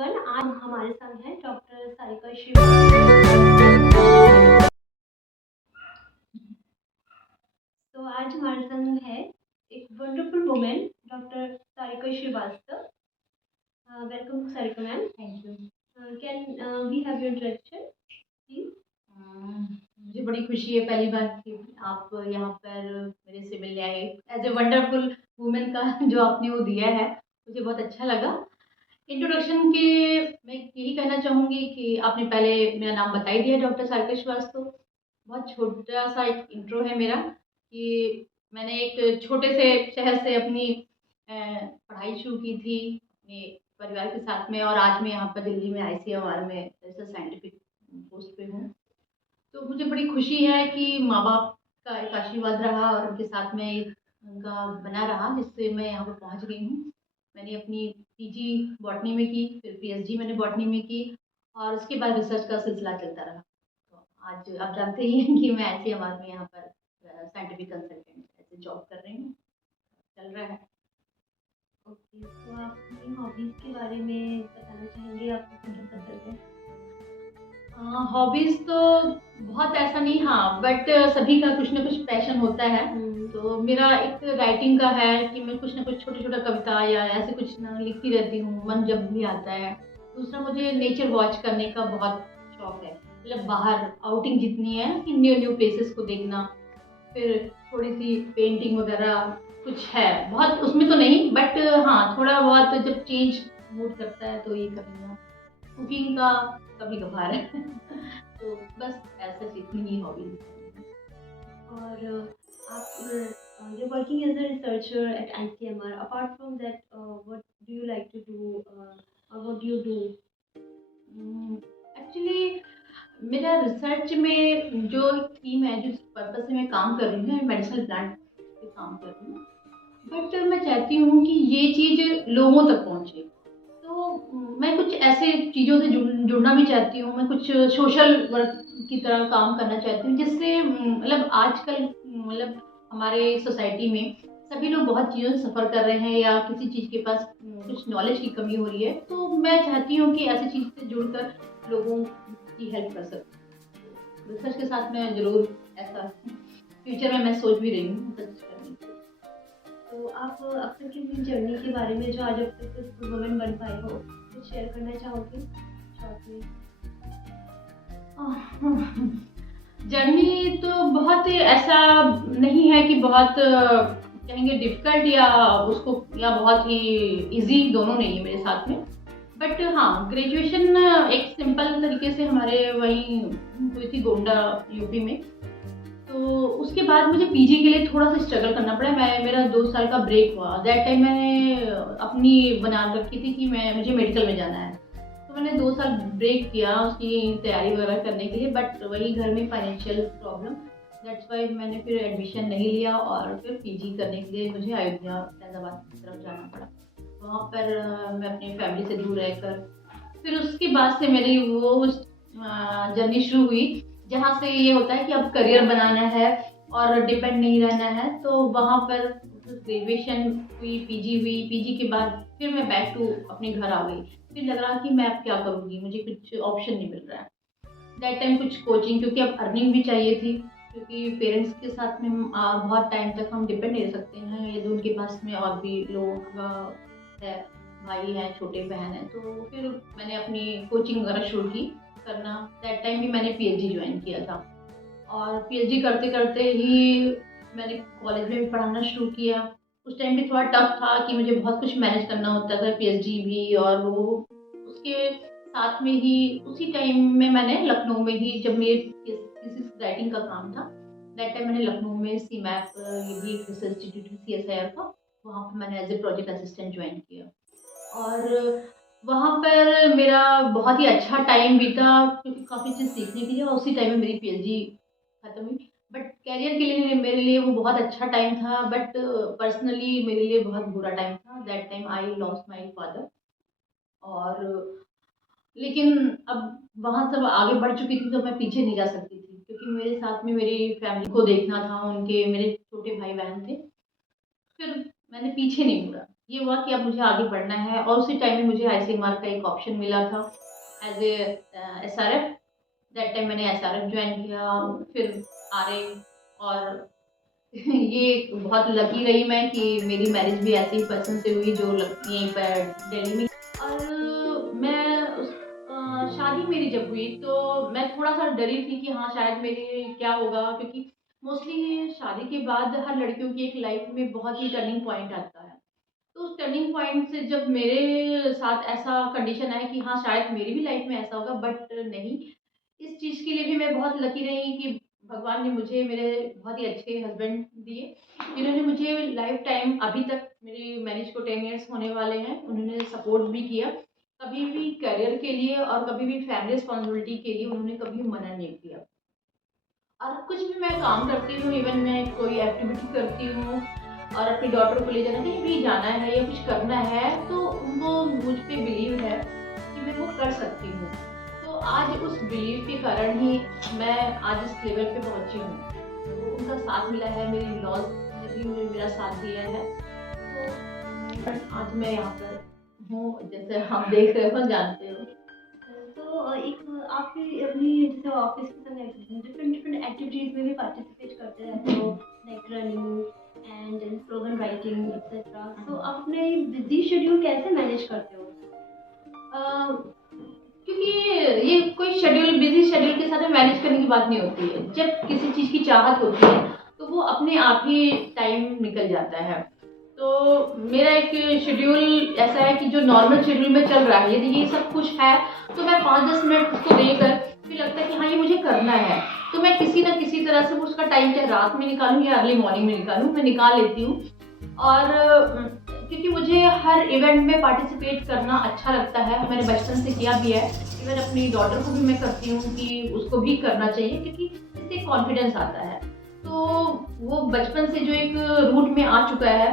Everyone, आज हमारे संग हैं डॉक्टर सारिका श्रीवास्तव। तो आज हमारे संग है एक wonderful women doctor Sarika Srivastava. Welcome Sarika ma'am. Thank you. Can we have your introduction please? मुझे बड़ी खुशी है पहली बार कि आप यहाँ पर मेरे से मिलने आए। एज ए वंडरफुल वुमेन का जो आपने वो दिया है, मुझे बहुत अच्छा लगा। इंट्रोडक्शन के मैं यही कहना चाहूँगी कि आपने पहले मेरा नाम बता ही दिया, डॉक्टर सारिका श्रीवास्तव। बहुत छोटा सा एक इंट्रो है मेरा कि मैंने एक छोटे से शहर से अपनी पढ़ाई शुरू की थी अपने परिवार के साथ में, और आज मैं यहाँ पर दिल्ली में ICMR में एज अ साइंटिफिक पोस्ट पे हूँ। तो मुझे बड़ी खुशी है कि माँ बाप का एक आशीर्वाद रहा और उनके साथ में एक उनका बना रहा, जिससे मैं यहाँ पर पहुँच गई हूँ। मैंने अपनी PG बॉटनी में की, फिर PhD मैंने बॉटनी में की, और उसके बाद रिसर्च का सिलसिला चलता रहा। तो आज आप जानते ही हैं कि मैं ICMR में यहाँ पर साइंटिफिक कंसल्टेंट ऐसे जॉब कर रही हूँ, चल रहा है। ओके, तो आप अपनी हॉबीज के बारे में बताना चाहेंगे, आपको क्या पसंद है? हॉबीज तो बहुत ऐसा नहीं, हाँ, बट सभी का कुछ ना कुछ पैशन होता है। तो मेरा एक राइटिंग का है कि मैं कुछ ना कुछ छोटा छोटा कविता या ऐसे कुछ ना लिखती रहती हूँ, मन जब भी आता है। दूसरा, मुझे नेचर वॉच करने का बहुत शौक है, मतलब बाहर आउटिंग जितनी है कि न्यू न्यू प्लेसेस को देखना, फिर थोड़ी सी पेंटिंग वगैरह कुछ है, बहुत उसमें तो नहीं, बट हाँ थोड़ा बहुत जब चेंज मूड करता है तो ये कर लेना। कुकिंग का कभी कभार है तो बस ऐसा इतनी ही हॉबीज। और आप you're working as a researcher at ICMR. Apart from that, what do you like to do, or what do you do? Actually मेरा रिसर्च में जो थीम है, जिस पर्पज से मैं काम कर रही हूँ, मेडिसिनल प्लांट पे काम कर रही हूँ, बट मैं चाहती हूँ कि ये चीज़ लोगों तक पहुँचे। तो मैं कुछ ऐसे चीज़ों से जुड़ना भी चाहती हूँ, मैं कुछ सोशल वर्क की तरह काम करना चाहती हूँ, जिससे मतलब आजकल मतलब हमारे सोसाइटी में सभी लोग बहुत चीज़ों से सफ़र कर रहे हैं या किसी चीज़ के पास कुछ नॉलेज की कमी हो रही है। तो मैं चाहती हूँ कि ऐसी चीज़ से जुड़कर लोगों की हेल्प कर सकूँ। रिसर्च के साथ मैं ज़रूर ऐसा फ्यूचर में मैं सोच भी रही हूँ रिसर्च करने की। तो आप अक्सर की अपनी जर्नी के बारे में, जो आज अब तक सक्सेसफुल वुमेन बन पाए हो, कुछ शेयर करना चाहोगे शॉर्ट में? जर्नी तो बहुत ऐसा नहीं है कि बहुत कहेंगे डिफिकल्ट या उसको या बहुत ही इजी, दोनों नहीं है मेरे साथ में। बट हाँ, ग्रेजुएशन एक सिंपल तरीके से हमारे वहीं हुई थी, गोंडा यूपी में। तो उसके बाद मुझे PG के लिए थोड़ा सा स्ट्रगल करना पड़ा। मेरा 2 साल का ब्रेक हुआ। दैट टाइम मैंने अपनी बना रखी थी कि मुझे मेडिकल में जाना है, तो मैंने 2 साल ब्रेक किया उसकी तैयारी वगैरह करने के लिए, बट वही घर में फाइनेंशियल प्रॉब्लम, दैट्स वाई मैंने फिर एडमिशन नहीं लिया और फिर PG करने के लिए मुझे अयोध्या फैजाबाद की तरफ जाना पड़ा। वहाँ पर मैं अपनी फैमिली से दूर रहकर फिर उसके बाद से मेरी वो जर्नी शुरू हुई, जहाँ से ये होता है कि अब करियर बनाना है और डिपेंड नहीं रहना है। तो वहाँ पर ग्रेजुएशन हुई, PG हुई, PG के बाद फिर मैं बैक टू अपने घर आ गई। फिर लग रहा कि मैं अब क्या करूँगी, मुझे कुछ ऑप्शन नहीं मिल रहा है। दैट टाइम कुछ कोचिंग, क्योंकि अब अर्निंग भी चाहिए थी, क्योंकि पेरेंट्स के साथ में बहुत टाइम तक हम डिपेंड नहीं रह सकते हैं, यदि उनके पास में और भी लोगों का है, भाई है, छोटे बहन है। तो फिर मैंने अपनी कोचिंग वगैरह शुरू की करना। दैट टाइम भी मैंने PhD ज्वाइन किया था, और PhD करते करते ही मैंने कॉलेज में भी पढ़ाना शुरू किया। उस टाइम भी थोड़ा टफ था कि मुझे बहुत कुछ मैनेज करना होता था, PhD भी और वो उसके साथ में ही। उसी टाइम में मैंने लखनऊ में ही, जब मेरे थीसिस राइटिंग का काम था, दैट टाइम मैंने लखनऊ में CMAP, ये भी एक रिसर्च इंस्टीट्यूट CSIR का, वहाँ पर मैंने as a project assistant join किया। और वहाँ पर मेरा बहुत ही अच्छा टाइम बीता, क्योंकि काफ़ी चीज़ सीखने के लिए, और उसी टाइम में मेरी PhD खत्म हुई। बट करियर के लिए मेरे लिए वो बहुत अच्छा टाइम था, बट पर्सनली मेरे लिए बहुत बुरा टाइम था। That time I lost my father. और लेकिन अब वहाँ सब आगे बढ़ चुकी थी, तो मैं पीछे नहीं जा सकती थी, क्योंकि मेरे साथ में मेरी फैमिली को देखना था, उनके मेरे छोटे भाई बहन थे। फिर मैंने पीछे नहीं मुड़ा। ये हुआ कि अब मुझे आगे बढ़ना है, और उसी टाइम में मुझे आईसीएमआर का एक ऑप्शन मिला था as a SRF. That time मैंने एसआरएफ ज्वाइन किया, फिर आरए। और ये एक बहुत लकी रही मैं कि मेरी मैरिज भी ऐसी पर्सन से हुई जो यहीं पर दिल्ली में। और मैं शादी मेरी जब हुई तो मैं थोड़ा सा डरी थी कि हाँ शायद मेरे क्या होगा, क्योंकि मोस्टली शादी के बाद हर लड़कियों की एक लाइफ में बहुत ही टर्निंग पॉइंट आता है। तो उस टर्निंग पॉइंट से जब मेरे साथ ऐसा कंडीशन आया कि हाँ शायद मेरी भी लाइफ में ऐसा होगा, बट नहीं। इस चीज़ के लिए भी मैं बहुत लकी रही कि भगवान ने मुझे मेरे बहुत ही अच्छे हस्बैंड दिए, जिन्होंने मुझे लाइफ टाइम अभी तक, मेरी मैरिज को 10 इयर्स होने वाले हैं, उन्होंने सपोर्ट भी किया। कभी भी करियर के लिए और कभी भी फैमिली रिस्पॉन्सिबिलिटी के लिए उन्होंने कभी मना नहीं किया। और कुछ भी मैं काम करती हूँ, इवन मैं कोई एक्टिविटी करती हूँ और अपनी डॉटर को ले जाना, कहीं भी जाना है या कुछ करना है, तो उनको मुझ पे बिलीव है कि मैं वो कर सकती हूँ। तो आज उस बिलीव के कारण ही मैं आज इस लेवल पे पहुँची हूँ। तो उनका साथ मिला है, मेरी लॉज ने भी मेरा साथ दिया है। तो आज मैं यहाँ पर हूँ, जैसे हम देख रहे हो, जानते हो। तो एक आपकी अपनी जैसे ऑफिस के समय डिफरेंट डिफरेंट एक्टिविटीज में भी पार्टिसिपेट करते रहते हो, like running and slogan writing etcetera. तो अपने बिजी शेड्यूल कैसे मैनेज करते हो? अ, क्योंकि ये कोई शेड्यूल, बिजी शेड्यूल के साथ में मैनेज करने की बात नहीं होती है। जब किसी चीज़ की चाहत होती है तो वो अपने आप ही टाइम निकल जाता है। तो मेरा एक शेड्यूल ऐसा है कि जो नॉर्मल शेड्यूल में चल रहा है, यदि ये सब कुछ है तो मैं 5-10 मिनट उसको देकर फिर लगता है कि हाँ ये मुझे करना है, तो मैं किसी ना किसी तरह से उसका टाइम चाहे रात में निकालूँ या अर्ली मॉर्निंग में निकालूँ, मैं निकाल लेती हूँ। और क्योंकि मुझे हर इवेंट में पार्टिसिपेट करना अच्छा लगता है, मैंने बचपन से किया भी है। इवन अपनी डॉटर को भी मैं करती हूँ कि उसको भी करना चाहिए, क्योंकि इससे कॉन्फिडेंस आता है। तो वो बचपन से जो एक रूट में आ चुका है,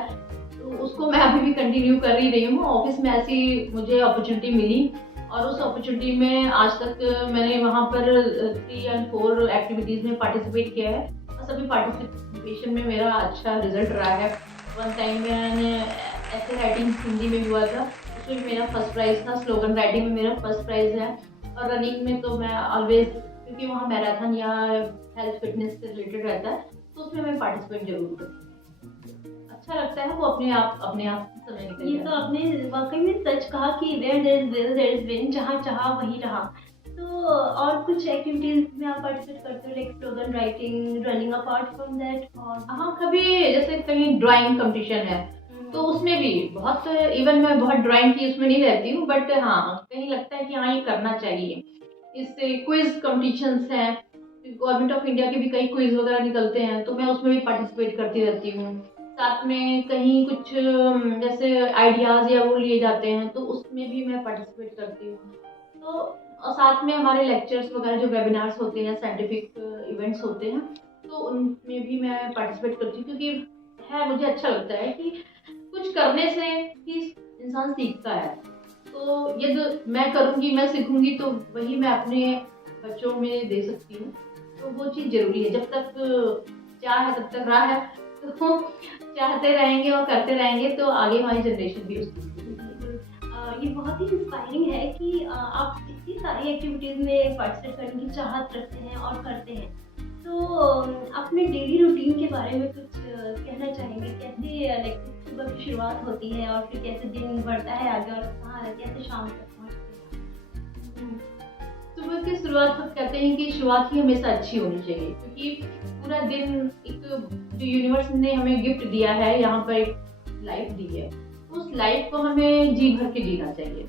तो उसको मैं अभी भी कंटिन्यू कर ही रही हूँ। ऑफिस में ऐसी मुझे अपॉर्चुनिटी मिली और उस अपॉर्चुनिटी में आज तक मैंने वहाँ पर 3 या 4 एक्टिविटीज़ में पार्टिसिपेट किया है, और सभी पार्टिसिपेशन में मेरा अच्छा रिजल्ट रहा है। वन टाइम मैंने ऐसे राइटिंग हिंदी में हुआ था, उसमें मेरा फर्स्ट प्राइज़ था। स्लोगन राइटिंग में मेरा फर्स्ट प्राइज़ है। और रनिंग में तो मैं ऑलवेज, क्योंकि वहाँ मैराथन या हेल्थ फिटनेस से रिलेटेड रहता है, तो उसमें मैं पार्टिसिपेट जरूर करती हूँ। अच्छा लगता है, वो अपने आप समय निकल ये तो जाता है। आपने वाकई में सच कहा कि where there is will there is win, जहाँ चाहा वहीं रहा। तो और कुछ एक्टिविटीज में आप पार्टिसिपेट करते हो, like slogan writing, running, apart from that? और हाँ, कभी जैसे कहीं ड्राइंग कंपटीशन है तो उसमें भी बहुत, इवन मैं बहुत ड्राइंग की उसमें नहीं रहती हूँ, बट हाँ कहीं लगता है कि हाँ ये करना चाहिए। इससे क्विज कंपटीशंस हैं, गवर्नमेंट ऑफ इंडिया के भी कई क्विज वगैरह निकलते हैं, तो मैं उसमें भी पार्टिसिपेट करती रहती हूँ। साथ में कहीं कुछ जैसे आइडियाज़ या वो लिए जाते हैं, तो उसमें भी मैं पार्टिसिपेट करती हूँ। तो और साथ में हमारे लेक्चर्स वगैरह जो वेबिनार्स होते हैं, साइंटिफिक इवेंट्स होते हैं, तो उनमें भी मैं पार्टिसिपेट करती हूँ, क्योंकि है मुझे अच्छा लगता है कि कुछ करने से ही इंसान सीखता है। तो यदि मैं करूँगी, मैं सीखूँगी, तो वही मैं अपने बच्चों में दे सकती हूँ। तो वो चीज़ ज़रूरी है, जब तक चाह है तब तक राह है। तो चाहते रहेंगे और करते रहेंगे तो आगे हमारी जनरेशन भी उसकी ये बहुत ही इंस्पायरिंग है कि आप इतनी सारी एक्टिविटीज़ में पार्टिसिपेट करने की चाहत रखते हैं और करते हैं। तो अपने डेली रूटीन के बारे में कुछ कहना चाहेंगे? कैसे लाइक सुबह की शुरुआत होती है और फिर कैसे दिन बढ़ता है आगे, और कहाँ कैसे शाम तक पहुँचते हैं? सुबह की शुरुआत, हम कहते हैं कि शुरुआत ही हमेशा अच्छी होनी चाहिए, क्योंकि पूरा दिन एक जो यूनिवर्स ने हमें गिफ्ट दिया है, यहाँ पर एक लाइफ दी है, उस लाइफ को हमें जी भर के जीना चाहिए।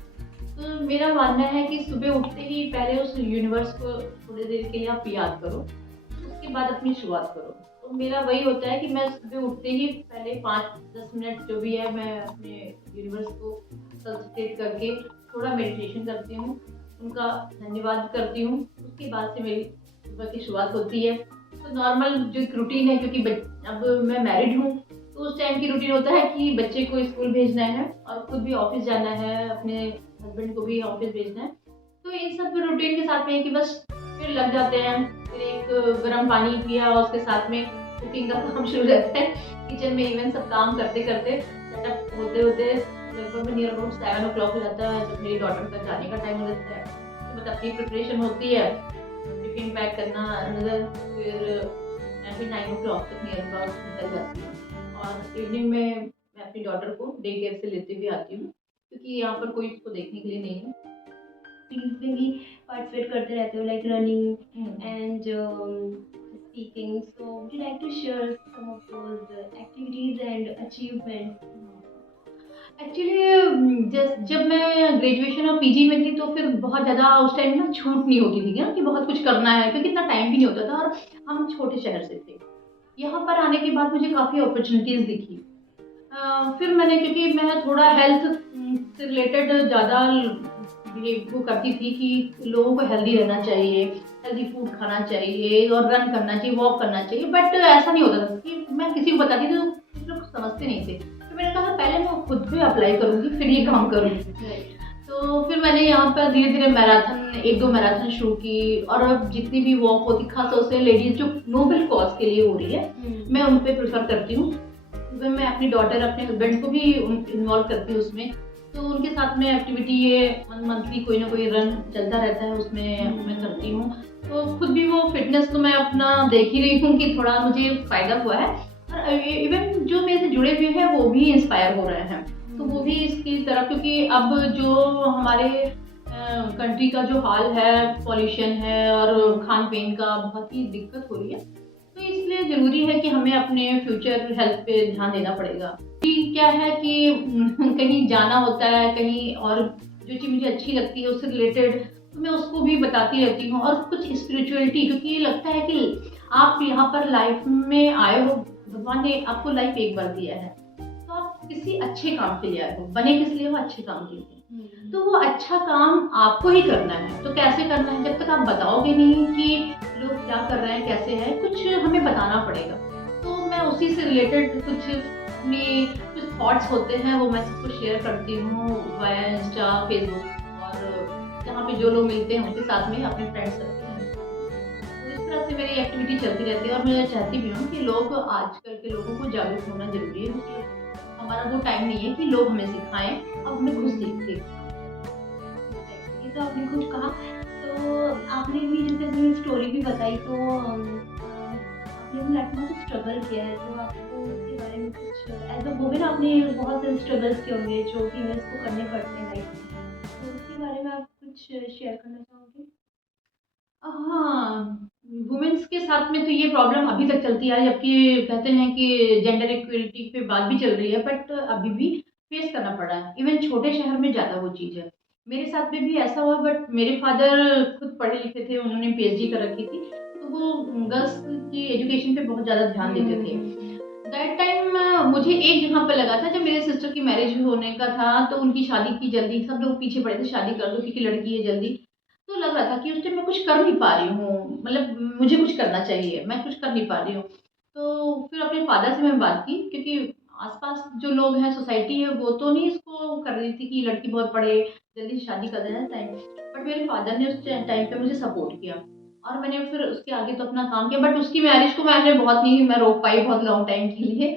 तो मेरा मानना है कि सुबह उठते ही पहले उस यूनिवर्स को थोड़ी देर के लिए आप याद करो, उसके बाद अपनी शुरुआत करो। तो मेरा वही होता है कि मैं सुबह उठते ही पहले 5-10 मिनट जो भी है, मैं अपने यूनिवर्स को कंसंट्रेट करके थोड़ा मेडिटेशन करती हूँ, उनका धन्यवाद करती हूँ। उसके बाद से मेरी सुबह की शुरुआत होती है। तो नॉर्मल जो एक रूटीन है, क्योंकि अब मैं मैरिड हूँ, तो उस टाइम की रूटीन होता है कि बच्चे को स्कूल भेजना है और खुद भी ऑफिस जाना है, अपने हस्बैंड को भी ऑफिस भेजना है। तो इन सब रूटीन के साथ में कि बस फिर लग जाते हैं, फिर एक गर्म पानी पिया और उसके साथ में कुकिंग का काम शुरू रहता है किचन में, इवन सब काम करते करते। सेटअप होते होते लगभग नियर अबाउट 7 o'clock हो जाता है, जब मेरी डॉटर का जाने का टाइम हो जाता है। तो मतलब अपनी प्रिपरेशन होती है, टिफिन पैक करना अनदर, फिर मैं भी 9 o'clock तक नियर अबाउट निकल जाती हूँ। और इवनिंग में मैं अपनी डॉटर को डे केयर से लेते हुए आती हूँ, क्योंकि यहाँ पर कोई उसको देखने के लिए नहीं है। एक्टिविटीज में भी पार्टिसिपेट करते रहते हो, like running hmm. And speaking, so would you like to share some of those activities and achievements? Actually जब मैं ग्रेजुएशन और पीजी में थी, तो फिर बहुत ज़्यादा उस टाइम ना छूट नहीं होती थी ना कि बहुत कुछ करना है, क्योंकि इतना टाइम भी नहीं होता था और हम छोटे शहर से थे। यहाँ पर आने के बाद मुझे काफ़ी अपॉर्चुनिटीज़ दिखी। फिर मैंने, क्योंकि मैं थोड़ा हेल्थ से रिलेटेड ज़्यादा वो करती थी कि लोगों को हेल्दी रहना चाहिए, हेल्दी फूड खाना चाहिए और रन करना चाहिए, वॉक करना चाहिए, बट ऐसा नहीं होता था कि मैं किसी को बताती थी तो कुछ लोग समझते नहीं थे। तो मैंने कहा पहले मैं खुद पे अप्लाई करूँगी, फिर ये काम करूँगी। तो फिर मैंने यहाँ पर धीरे धीरे मैराथन, 1-2 मैराथन शुरू की, और अब जितनी भी वॉक होती, खासतौर से लेडीज जो नोबल कॉज के लिए हो रही है, मैं उन पे प्रेफर करती हूँ। इवन मैं अपनी डॉटर, अपने हस्बैंड को भी इन्वॉल्व करती हूँ उसमें। तो उनके साथ में एक्टिविटी ये मंथली कोई ना कोई रन चलता रहता है, उसमें मैं करती हूँ। तो खुद भी वो फिटनेस तो मैं अपना देख ही रही हूँ कि थोड़ा मुझे फ़ायदा हुआ है, और इवन जो मेरे से जुड़े हुए हैं वो भी इंस्पायर हो रहे हैं, तो वो भी इसकी तरफ, क्योंकि अब जो हमारे कंट्री का जो हाल है, पॉल्यूशन है और खान पीन का बहुत ही दिक्कत हो रही है, तो इसलिए ज़रूरी है कि हमें अपने फ्यूचर हेल्थ पे ध्यान देना पड़ेगा। कि क्या है कि कहीं जाना होता है, कहीं और जो चीज़ मुझे अच्छी लगती है उससे रिलेटेड, तो मैं उसको भी बताती रहती हूँ। और कुछ स्पिरिचुअलिटी, क्योंकि लगता है कि आप यहाँ पर लाइफ में आए हो, भगवान ने आपको लाइफ एक बार दिया है, तो आप किसी अच्छे काम के लिए आए हो, बने किस लिए हो, अच्छे काम के लिए। तो वो अच्छा काम आपको ही करना है। तो कैसे करना है, जब तक आप बताओगे नहीं कि लोग क्या कर रहे हैं, कैसे है, कुछ हमें बताना पड़ेगा। तो मैं उसी से रिलेटेड कुछ अपने कुछ थॉट्स होते हैं, वो मैं सबको शेयर करती हूँ वाया इंस्टा, फेसबुक, और जहाँ पे जो लोग मिलते हैं उनके साथ में अपने फ्रेंड्स करते हैं। तो इस तरह से मेरी एक्टिविटी चलती रहती है, और मैं चाहती भी हूँ कि लोग, आजकल के लोगों को जागरूक होना ज़रूरी है, क्योंकि हमारा वो टाइम नहीं है कि लोग हमें सिखाएं, अब हमें खुद सीखते हैं। ये तो आपने कुछ कहा, तो आपने भी जैसे अपनी स्टोरी भी बताई, तो आपने अपनी लाइफ में कुछ स्ट्रगल किया है, तो आपको उसके बारे में कुछ, एज अ वुमेन आपने बहुत सारे स्ट्रगल्स किए होंगे जो फीमेल्स को करने पड़ते हैं लाइफ में, तो उसके बारे में आप कुछ शेयर करना चाहोगे? हाँ, वुमेन्स के साथ में तो ये प्रॉब्लम अभी तक चलती आ रही है, जबकि कहते हैं कि जेंडर इक्वलिटी पे बात भी चल रही है, बट अभी भी फेस करना पड़ा है। इवन छोटे शहर में ज़्यादा वो चीज़ है। मेरे साथ में भी ऐसा हुआ, बट मेरे फादर खुद पढ़े लिखे थे, उन्होंने पीएचडी कर रखी थी, तो वो गर्ल्स की एजुकेशन पे बहुत ज़्यादा ध्यान देते थे। दैट टाइम मुझे एक जगह पे लगा था, जब मेरे सिस्टर की मैरिज होने का था, तो उनकी शादी की जल्दी, सब लोग पीछे पड़े थे, शादी कर दो क्योंकि लड़की है जल्दी। तो लग रहा था कि उस टाइम मैं कुछ कर नहीं पा रही हूँ, मतलब मुझे कुछ करना चाहिए, मैं कुछ कर नहीं पा रही हूँ। तो फिर अपने फादर से मैंने बात की, क्योंकि आसपास जो लोग हैं, सोसाइटी है, वो तो नहीं इसको कर रही थी कि लड़की बहुत पढ़े, जल्दी शादी कर देना टाइम। बट मेरे फादर ने उस टाइम पे मुझे सपोर्ट किया, और मैंने फिर उसके आगे तो अपना काम किया, बट उसकी मैरिज को मैंने बहुत नहीं, मैं रोक पाई बहुत लॉन्ग टाइम के लिए।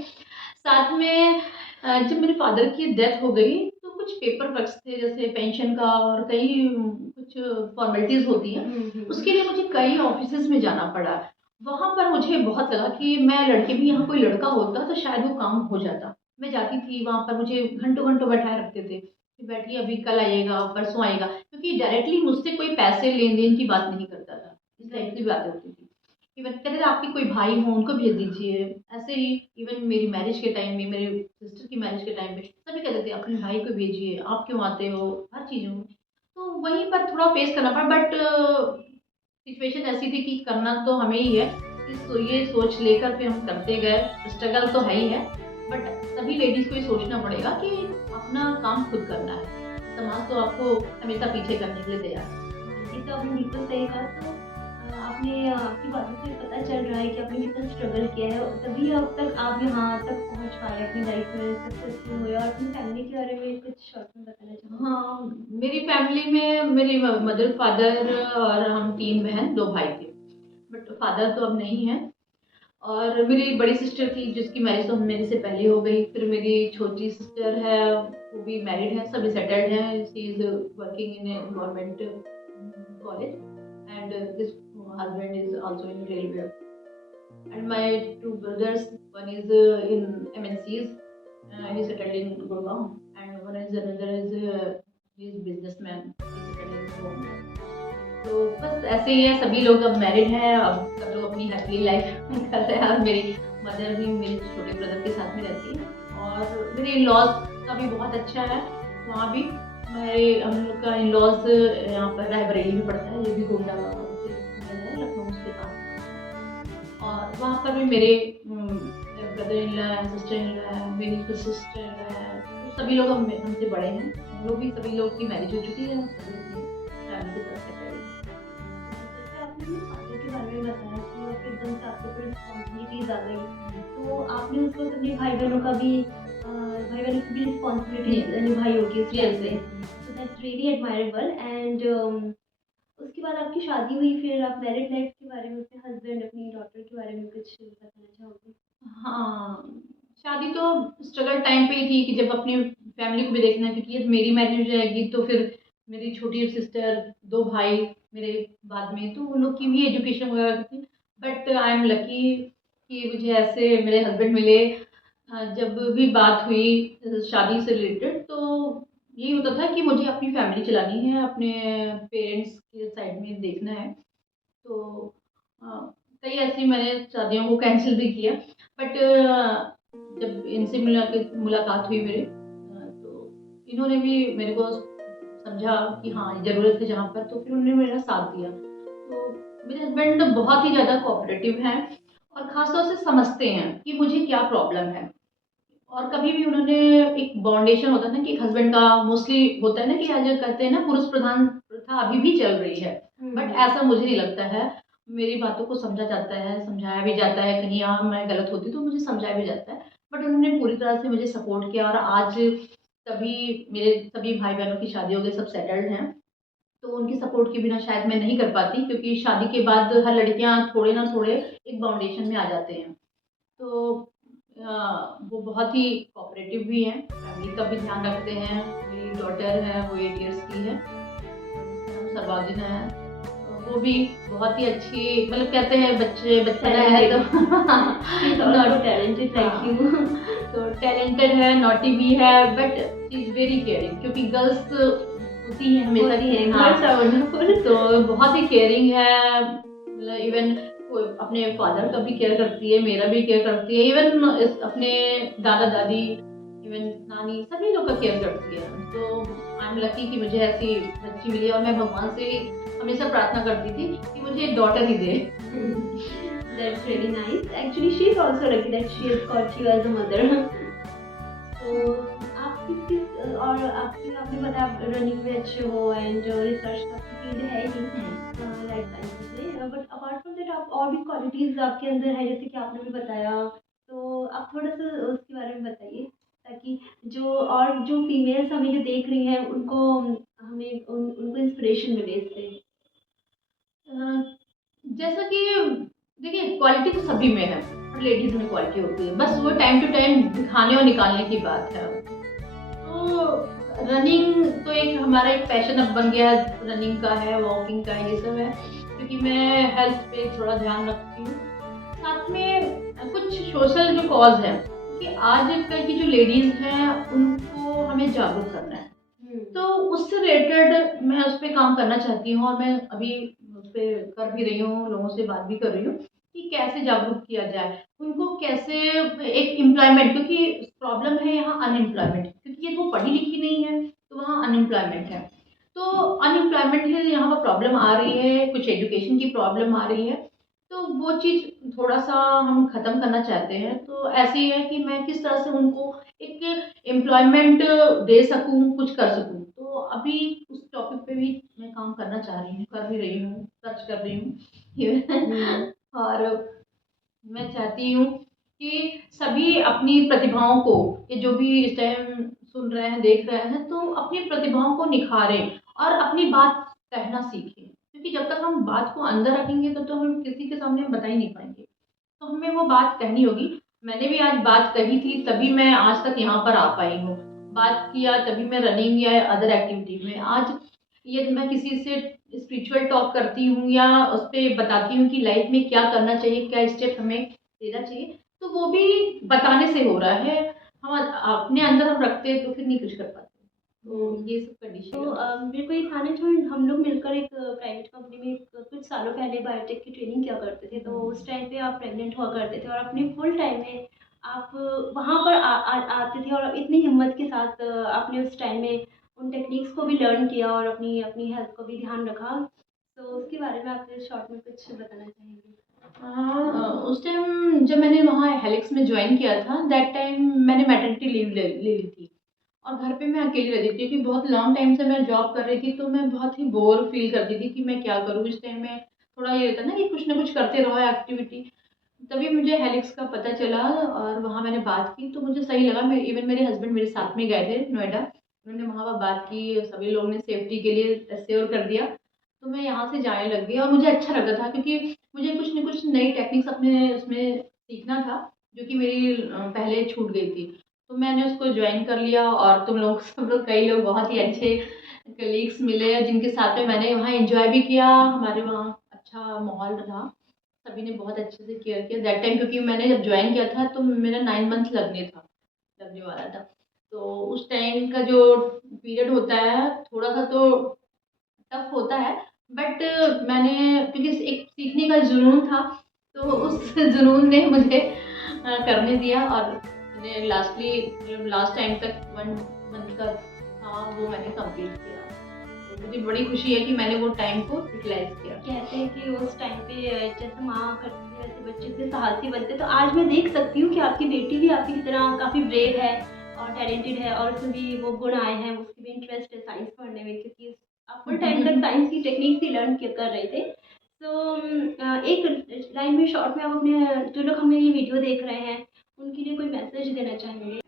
साथ में जब मेरे फादर की डेथ हो गई, तो कुछ पेपर वर्क्स थे, जैसे पेंशन का और कई कुछ फॉर्मेलिटीज़ होती हैं, उसके लिए मुझे कई ऑफिसेज़ में जाना पड़ा। वहाँ पर मुझे बहुत लगा कि मैं लड़की भी, यहाँ कोई लड़का होता तो शायद वो काम हो जाता। मैं जाती थी वहाँ पर, मुझे घंटों-घंटों बैठाए रखते थे कि बैठिए, अभी कल आइएगा, परसों आइएगा, क्योंकि डायरेक्टली मुझसे कोई पैसे लेन-देन की बात नहीं करता था। इस टाइप की बातें होती थी। इवन कहते थे आपके कोई भाई हो उनको भेज दीजिए। ऐसे ही इवन मेरी मैरिज के टाइम में, मेरे सिस्टर की मैरिज के टाइम पे सभी कहते थे अपने भाई को भेजिए, आप क्यों आते हो, हर चीज़ों में। तो वहीं पर थोड़ा फेस करना पड़ा, बट सिचुएशन ऐसी थी कि करना तो हमें ही है। ये सोच लेकर फिर हम करते गए। स्ट्रगल तो है ही है, बट सभी लेडीज़ को ये सोचना पड़ेगा कि अपना काम खुद करना है। समाज तो आपको हमेशा पीछे करने के लिए तैयार है। ये तो आपने बिल्कुल सही कहा, तो आपने, आपकी बातों से पता चल रहा है कि आपने कितना स्ट्रगल किया है, तभी अब तक आप यहाँ तक पहुँच पाए, अपनी लाइफ में सक्सेसफुल हुए। और अपनी फैमिली के बारे में कुछ शॉर्ट में बताना चाहोगे? हाँ, मेरी फैमिली में मेरी मदर, फादर और हम 3 बहन, 2 भाई थे। बट फादर तो अब नहीं है। और मेरी बड़ी सिस्टर थी जिसकी मैरिज तो मेरे से पहले हो गई। फिर मेरी छोटी सिस्टर है, वो भी मैरिड है, सभी सेटल्ड हैं। She is working in government college and his husband is also in railway. And my two brothers, one is in MNCs, he's settled in Gurgaon, and one is another is he's businessman, he's settled in Bombay. तो बस ऐसे ही है, सभी लोग अब married हैं, अब सब लोग अपनी हैप्पी लाइफ कर रहे हैं। और मेरी मदर भी मेरे छोटे ब्रदर के साथ में रहती है, और मेरे इन लॉज का भी बहुत अच्छा है। वहाँ भी मेरे हम लोग का इन लॉज यहाँ पर रायबरेली में पड़ता है, ये भी गोंडा से है, लखनऊ के पास। और वहाँ पर भी मेरे ब्रदर इन लॉ है, सिस्टर इन लॉ है, मेरी सिस्टर है, तो सभी लोग हमसे बड़े हैं। हम लोग भी सभी लोग की मैरिज हो चुकी है, सभी अपनी फैमिली के साथ सेटल है। जैसे आपने अपने फादर के बारे में बताया कि अब एकदम से आपके ऊपर रिस्पॉन्सिबिलिटीज आ गई, तो आपने उस वक्त अपने भाई बहनों का भी भाई बहनों की भी रिस्पॉन्सिबिलिटीज निभाई होगी उस टाइम पे। So that's really admirable. And उसके बाद आपकी शादी हुई, फिर आप मैरिड लाइफ के बारे में, अपने हस्बैंड, अपनी डॉटर के बारे में कुछ बताना चाहोगे? हाँ, शादी तो स्ट्रगल टाइम पे ही थी कि जब अपनी फैमिली को भी देखना है, क्योंकि जब मेरी मैरिज हो जाएगी तो फिर मेरी छोटी सिस्टर, 2 भाई मेरे बाद में, तो उन लोग की भी एजुकेशन वगैरह थी। बट आई एम लकी कि मुझे ऐसे मेरे हस्बैंड मिले। जब भी बात हुई शादी से रिलेटेड, तो यही होता था कि मुझे अपनी फैमिली चलानी है, अपने पेरेंट्स के साइड में देखना है। तो कई ऐसी मैंने शादियों को कैंसिल भी किया। बट जब इनसे मुलाकात हुई मेरे, तो इन्होंने भी मेरे को समझा कि हाँ ज़रूरत है जहाँ पर, तो फिर उन्होंने मेरा साथ दिया। तो मेरे हस्बैंड बहुत ही ज़्यादा कोऑपरेटिव हैं, और ख़ासतौर से समझते हैं कि मुझे क्या प्रॉब्लम है। और कभी भी उन्होंने, एक बाउंडेशन होता है ना कि एक हस्बैंड का मोस्टली होता है ना कि आज कहते हैं ना पुरुष प्रधान प्रथा अभी भी चल रही है, बट ऐसा मुझे नहीं लगता है। मेरी बातों को समझा जाता है, समझाया भी जाता है, कहीं यहाँ मैं गलत होती तो मुझे समझाया भी जाता है। बट उन्होंने पूरी तरह से मुझे सपोर्ट किया, और आज मेरे सभी भाई बहनों की शादी हो गई, सब सेटल्ड हैं। तो उनकी सपोर्ट के बिना शायद मैं नहीं कर पाती, क्योंकि शादी के बाद हर लड़कियां थोड़े ना थोड़े एक बाउंडेशन में आ जाते हैं। तो वो बहुत ही कोऑपरेटिव भी हैं, फैमिली का भी ध्यान रखते हैं। मेरी डॉटर है, वो 8 इयर्स की है, सर्वाजिन है, तो वो भी बहुत ही अच्छी, मतलब कहते हैं बच्चे बचपना है तो नॉट टैलेंटेड लाइक यू। तो टैलेंटेड है, नॉटी भी है, but she is very caring, क्योंकि गर्ल्स होती हैं हमेशा की। हाँ, तो बहुत ही केयरिंग है, मतलब इवन अपने फादर का भी केयर करती है, मेरा भी केयर करती है, इवन अपने दादा दादी, इवन नानी, सभी लोग का केयर करती है। तो आई एम लकी कि मुझे ऐसी बच्ची मिली, और मैं भगवान से हमेशा प्रार्थना करती थी कि मुझे एक daughter he they. That's really nice. Actually, she is also lucky that she has got you as a mother. तो आप किस और आपने बताया आप रनिंग में अच्छे हो, एंड रिसर्च का फील्ड है ही लाइफ साइंसेस में, बट अपार्ट फ्रॉम दैट आप और भी क्वालिटीज आपके अंदर है, जैसे कि आपने भी बताया, तो आप थोड़ा सा उसके बारे में बताइए, ताकि जो फीमेल्स हमें जो देख रही हैं उनको उनको इंस्पिरेशन मिले इससे। जैसा कि देखिए, क्वालिटी तो सभी में है, और लेडीज में क्वालिटी होती है, बस वो टाइम टू टाइम दिखाने और निकालने की बात है। तो रनिंग तो एक हमारा एक पैशन अब बन गया है, रनिंग का है, वॉकिंग का है, ये सब है, क्योंकि मैं हेल्थ पे थोड़ा ध्यान रखती हूँ। साथ में कुछ सोशल जो कॉज है, क्योंकि आजकल की जो लेडीज हैं उनको हमें जागरूक करना है, तो उससे रिलेटेड मैं उस पर काम करना चाहती हूँ, और मैं अभी उस पर कर भी रही हूँ, लोगों से बात भी कर रही हूँ कि कैसे जागरूक किया जाए उनको, कैसे एक एम्प्लॉयमेंट, क्योंकि प्रॉब्लम है यहाँ अनएम्प्लॉयमेंट, क्योंकि ये वो पढ़ी लिखी नहीं है तो वहाँ अनएम्प्लॉयमेंट है। तो अनएम्प्लॉयमेंट है, यहाँ पर प्रॉब्लम आ रही है, कुछ एजुकेशन की प्रॉब्लम आ रही है, तो वो चीज़ थोड़ा सा हम ख़त्म करना चाहते हैं। तो ऐसे ही है कि मैं किस तरह से उनको एक एम्प्लॉयमेंट दे सकूँ, कुछ कर सकूँ। तो अभी उस टॉपिक पे भी मैं काम करना चाह रही हूँ, कर भी रही हूँ, सर्च कर रही हूँ और मैं चाहती हूँ कि सभी अपनी प्रतिभाओं को, ये जो भी इस टाइम सुन रहे हैं, देख रहे हैं, तो अपनी प्रतिभाओं को निखारें और अपनी बात कहना सीखें, क्योंकि जब तक हम बात को अंदर रखेंगे तो हम किसी के सामने बता ही नहीं पाएंगे। तो हमें वो बात कहनी होगी। मैंने भी आज बात कही थी, तभी मैं आज तक यहाँ पर आ पाई हूँ। बात किया तभी मैं रनिंग या अदर एक्टिविटी में आज, ये मैं किसी से स्पिरिचुअल टॉक करती हूँ या उस पर बताती हूँ कि लाइफ में क्या करना चाहिए, क्या स्टेप हमें लेना चाहिए, तो वो भी बताने से हो रहा है। हम अपने अंदर हम रखते हैं तो फिर नहीं कुछ कर पाते। तो ये सब कंडीशन तो है। मेरे को ये था ना, जो हम लोग मिलकर एक प्राइवेट कंपनी में कुछ सालों पहले बायोटेक की ट्रेनिंग किया करते थे, तो उस टाइम पे आप प्रेग्नेंट हुआ करते थे और अपने फुल टाइम में आप वहाँ पर आते थे और इतनी हिम्मत के साथ आपने उस टाइम में उन टेक्निक्स को भी लर्न किया और अपनी अपनी हेल्थ को भी ध्यान रखा। तो उसके बारे में आप शॉर्ट में कुछ बताना चाहेंगे? हाँ, उस टाइम जब मैंने वहाँ हेलिक्स में ज्वाइन किया था, दैट टाइम मैंने मैटरनिटी लीव ले ले ली थी और घर पे मैं अकेली रहती थी, क्योंकि बहुत लॉन्ग टाइम से मैं जॉब कर रही थी, तो मैं बहुत ही बोर फील करती थी कि मैं क्या करूँ इस टाइम में। थोड़ा ये रहता ना कि कुछ ना कुछ करते रहो एक्टिविटी। तभी मुझे हेलिक्स का पता चला और वहाँ मैंने बात की तो मुझे सही लगा। मैं इवन मेरे हस्बैंड मेरे साथ में गए थे नोएडा, उन्होंने वहाँ पर बात की, सभी लोगों ने सेफ्टी के लिए एश्योर कर दिया, तो मैं यहाँ से जाने लग गई और मुझे अच्छा लगा था, क्योंकि मुझे कुछ न कुछ नई टेक्निक्स अपने उसमें सीखना था, जो कि मेरी पहले छूट गई थी। तो मैंने उसको ज्वाइन कर लिया और तुम लोग सब लोग, कई लोग बहुत ही अच्छे कलीग्स मिले जिनके साथ में मैंने वहाँ एंजॉय भी किया। हमारे वहाँ अच्छा माहौल रहा, सभी ने बहुत अच्छे से केयर किया दैट टाइम, क्योंकि मैंने जब ज्वाइन किया था तो मेरा 9 मंथ लगने वाला था। तो उस टाइम का जो पीरियड होता है थोड़ा सा तो टफ होता है, बट मैंने, क्योंकि एक सीखने का जुनून था, तो उस जुनून ने मुझे करने दिया और मैंने लास्ट टाइम तक 1 मंथ का था वो मैंने कंप्लीट किया। तो मुझे बड़ी खुशी है कि मैंने वो टाइम को यूटिलाइज किया। कहते हैं कि उस टाइम पे जैसे माँ करती थी वैसे बच्चे से साहसी बनते, तो आज मैं देख सकती हूँ कि आपकी बेटी भी आपकी की तरह काफ़ी ब्रेव है और टैलेंटेड है और उसमें भी वो गुण आए हैं, उसकी भी इंटरेस्ट है साइंस पढ़ने में, क्योंकि आप फुल टाइम तक साइंस की टेक्निक्स ही लर्न कर रहे थे। तो एक लाइन में शॉर्ट में आप अपने जो लोग हमें ये वीडियो देख रहे हैं उनके लिए कोई मैसेज देना चाहेंगे?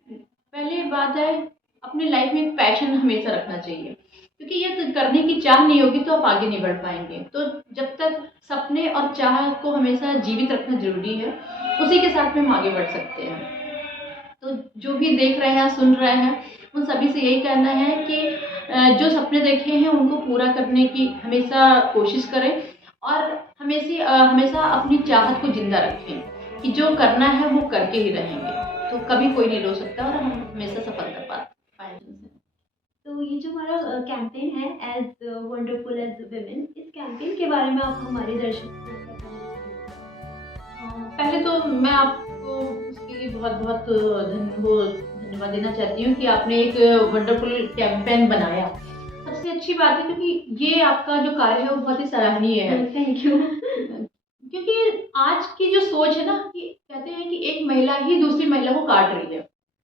पहले बात है, अपनी लाइफ में एक पैशन हमेशा रखना चाहिए, क्योंकि ये तो करने की चाह नहीं होगी तो आप आगे नहीं बढ़ पाएंगे। तो जब तक सपने और चाह को हमेशा जीवित रखना जरूरी है, उसी के साथ में हम आगे बढ़ सकते हैं। तो जो भी देख रहे हैं सुन रहे हैं उन सभी से यही कहना है कि जो सपने देखे हैं उनको पूरा करने की हमेशा कोशिश करें और हमेशा अपनी चाहत को जिंदा रखें कि जो करना है वो करके ही रहेंगे, तो कभी कोई नहीं रोक सकता और हम हमेशा सफलता पाएंगे। तो ये जो हमारा कैंपेन है, एज वंडरफुल एज वुमेन, इस कैंपेन के बारे में आप हमारे दर्शकों को क्या कहना चाहेंगे? पहले तो मैं आपको उसके लिए बहुत बहुत धन्यवाद देना चाहती हूँ कि आपने एक वंडरफुल कैंपेन बनाया। सबसे अच्छी बात है, क्योंकि ये आपका जो कार्य है वो बहुत ही सराहनीय है। Thank you. क्योंकि आज की जो सोच है ना, कि कहते हैं कि एक महिला ही दूसरी महिला को काट रही है,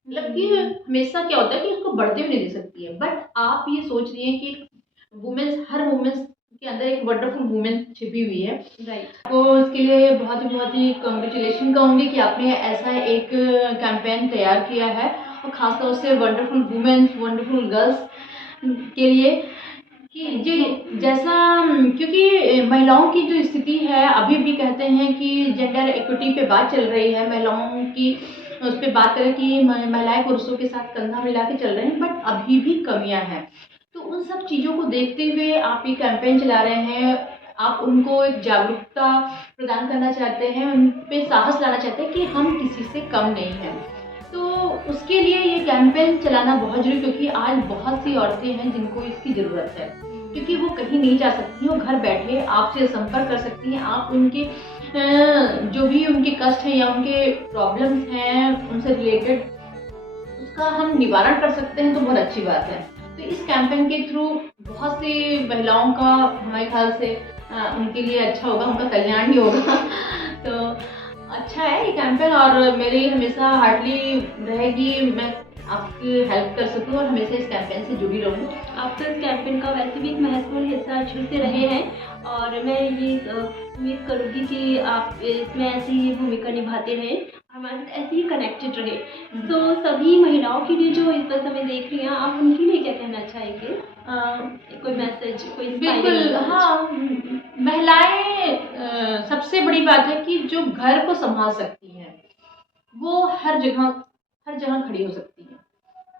मतलब कि हमेशा क्या होता है कि उसको बढ़ते हुए नहीं दे सकती है, बट आप ये सोच रही हैं कि हर वुमेन्स के अंदर एक वंडरफुल वुमेन छिपी हुई है। राइट। तो इसके लिए बहुत ही कॉन्ग्रेचुलेशन कहूँगी कि आपने ऐसा एक कैंपेन तैयार किया है, और खासतौर से वंडरफुल वुमेन्स, वंडरफुल गर्ल्स के लिए, कि जो जैसा, क्योंकि महिलाओं की जो स्थिति है अभी भी कहते हैं कि जेंडर इक्विटी पे बात चल रही है, महिलाओं की उस पर बात करें कि महिलाएं पुरुषों के साथ कंधा मिला के चल रहे हैं, बट अभी भी कमियां हैं। तो उन सब चीज़ों को देखते हुए आप ये कैंपेन चला रहे हैं, आप उनको एक जागरूकता प्रदान करना चाहते हैं, उन पे साहस लाना चाहते हैं कि हम किसी से कम नहीं हैं। तो उसके लिए ये कैंपेन चलाना बहुत जरूरी, क्योंकि आज बहुत सी औरतें हैं जिनको इसकी ज़रूरत है, क्योंकि वो कहीं नहीं जा सकती, वो घर बैठे आपसे संपर्क कर सकती हैं। आप उनके जो भी उनके कष्ट हैं या उनके प्रॉब्लम्स हैं उनसे रिलेटेड, उसका हम निवारण कर सकते हैं, तो बहुत अच्छी बात है। तो इस कैंपेन के थ्रू बहुत सी महिलाओं का हमारे ख्याल से उनके लिए अच्छा होगा, उनका कल्याण ही होगा। तो अच्छा है ये कैंपेन, और मेरी हमेशा हार्डली रहेगी मैं आपकी हेल्प कर सकूँ और हमेशा इस कैंपेन से जुड़ी रहूँ। आप तो इस कैंपेन का वैसे भी एक महत्वपूर्ण हिस्सा शुरू से रहे हैं और मैं ये उम्मीद करूँगी कि आप इसमें ऐसी ही भूमिका निभाते रहें, हमारे साथ ऐसे ही कनेक्टेड रहे। तो सभी महिलाओं के लिए जो इस वक्त हमें देख रही हैं, आप उनके लिए क्या कहना चाहेंगे? कोई मैसेज, कोई बिल्कुल, हाँ, महिलाएं सबसे बड़ी बात है कि जो घर को संभाल सकती हैं वो हर जगह खड़ी हो सकती है।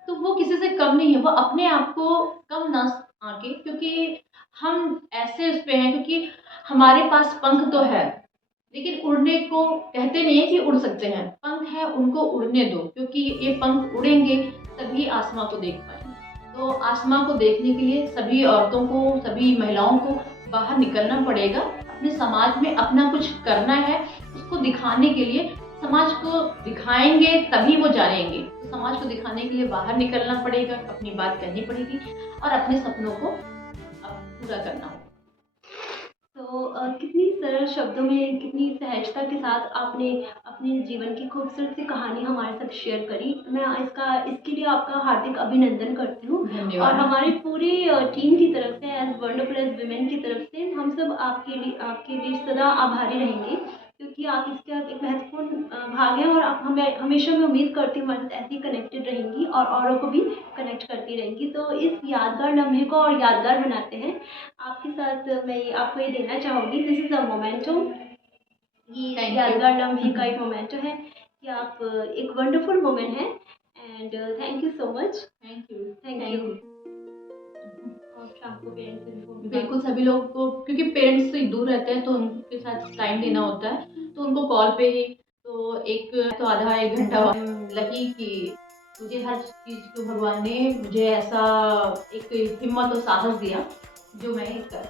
तो वो किसी से कम नहीं है, वो अपने आप को कम ना आके, क्योंकि हम ऐसे उस पे हैं, क्योंकि हमारे पास पंख तो है लेकिन उड़ने को कहते नहीं है कि उड़ सकते हैं, पंख है उनको उड़ने दो, क्योंकि ये पंख उड़ेंगे तभी आसमां को देख पाएंगे। तो आसमां को देखने के लिए सभी औरतों को, सभी महिलाओं को बाहर निकलना पड़ेगा, अपने समाज में अपना कुछ करना है, उसको दिखाने के लिए। समाज को दिखाएंगे तभी वो जानेंगे, तो समाज को दिखाने के लिए बाहर निकलना पड़ेगा, अपनी बात कहनी पड़ेगी और अपने सपनों को पूरा करना होगा। तो कितनी सरल शब्दों में, कितनी सहजता के साथ आपने अपने जीवन की खूबसूरत सी कहानी हमारे साथ शेयर करी। मैं इसके लिए आपका हार्दिक अभिनंदन करती हूँ। और धन्यवाद। हमारी पूरी टीम की तरफ से, एज वंडरफुल एज विमेन की तरफ से, हम सब आपके लिए सदा आभारी रहेंगे, क्योंकि आप इसका एक महत्वपूर्ण भाग हैं। और आप हमें हमेशा, मैं उम्मीद करती हूँ, हमारे साथ ऐसे ही कनेक्टेड रहेंगी और औरों को भी कनेक्ट करती रहेंगी। तो इस यादगार लम्हे को और यादगार बनाते हैं। आपके साथ मैं आपको ये देना चाहूँगी, दिस इज़ अ मोमेंटो। ये Thank you. यादगार लम्हे का एक मोमेंटो है कि आप एक वंडरफुल वुमन हैं। And thank you so much. Thank you. Thank you. और शाम को पेरेंट्स से भी फोन पे बात बिल्कुल, सभी लोग को, क्योंकि पेरेंट्स से दूर रहते हैं तो उनके साथ टाइम देना होता है, तो उनको कॉल पे ही तो आधा एक घंटा लगी कि मुझे हर चीज़ को भगवान ने मुझे ऐसा एक हिम्मत और साहस दिया जो मैं कर